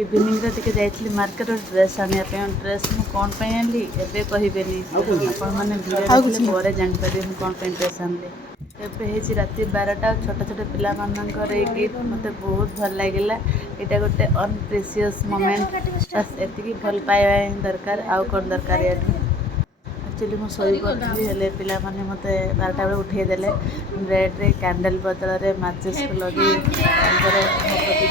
Evening रे जाइए market dress आने ड्रेस मुझे कौन पे आनली एबे कहबेनी आपण मैंने वीडियो पर जानपारे मुझे कौन पे ड्रेस आनली एबे राति 12टा छोट छोट पिला मानकर गिफ्ट मत बहुत भल लगे यहाँ गोटे अनप्रेसियस मोमेंट बस एति भल पाइबा दरकार आउ कौन दरकार ये एक्चुअली मुझे शोई पड़ी हेल्ले पिला माने मत 12टा बेले उठेदेले ब्रेड्रे कैंडल बदल में माचिस को लगे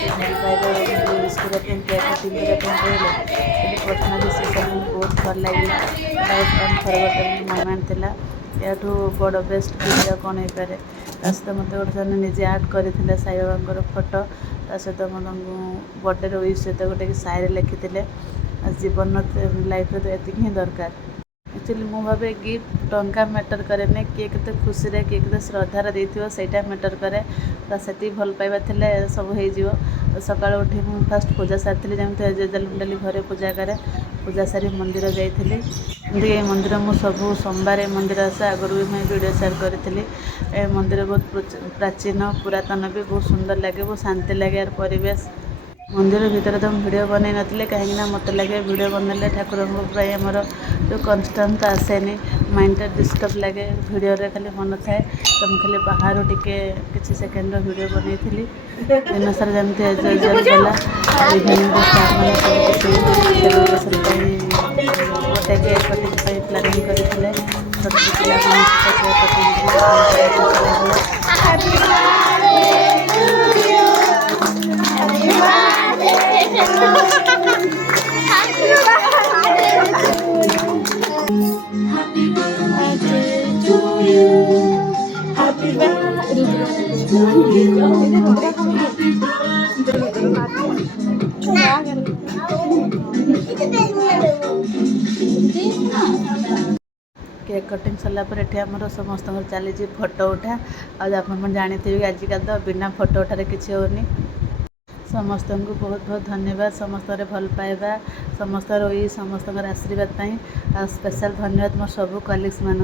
भल पाइबा यूज करने केक कटिंग कहले पर्सनाली से बहुत भल लगे बहुत अनफरगेटेबल मोमेंट थिला याठू बड़ बेस्ट वीडियो कौन हो पारे सहित मत गोटे निजे आर्ट करते साई बाबा फोटो सहित मतलब बर्थडे विश सहित गोटे साइड लिखी जीवन लाइफ तो ये ही दरकार एक्चुअली मु भावे गिफ्ट टंका मैटर करे ना किए के खुशी रे किए के श्रद्धार देथिबो सेटा मैटर करे से भल पाइबा थिले सब हो सकाळ उठी मु फास्ट पूजा सारी जमी जेजल घरे पूजा करे पूजा सारी मंदिर जाइली ये मंदिर मु सब सोमवार मंदिर आसे आगु भी मुझे वीडियो शेयर करी मंदिर बहुत प्राचीन पुरातन भी बहुत सुंदर लगे बहुत शांति लगे यार परिवेश मंदिर भीतर तो वीडियो बनई नी कहीं मत लगे वीडियो बनने ठाकुर आमर जो कन्स्टाट आसेनि माइंड डिस्टर्ब लगे वीडियो खाली मन थाए तो मुझे खाली बाहर टिके किसी सेकेंड वीडियो बनई दिन सारा जमी एंजॉय गला इवनिंग गोटे केक कटिंग प्लानिंग करते छोट Happy birthday to you. Happy birthday to you. Happy cake cutting सरलापर ये आमर समस्त चली फोटो उठा आप जानते आजिकल तो बिना फोटो उठारे किसी होनी समस्त को बहुत बहुत धन्यवाद समस्त भल पाइबा समस्त समस्त आशीर्वाद स्पेशल धन्यवाद मोर सब कलिग्स मान।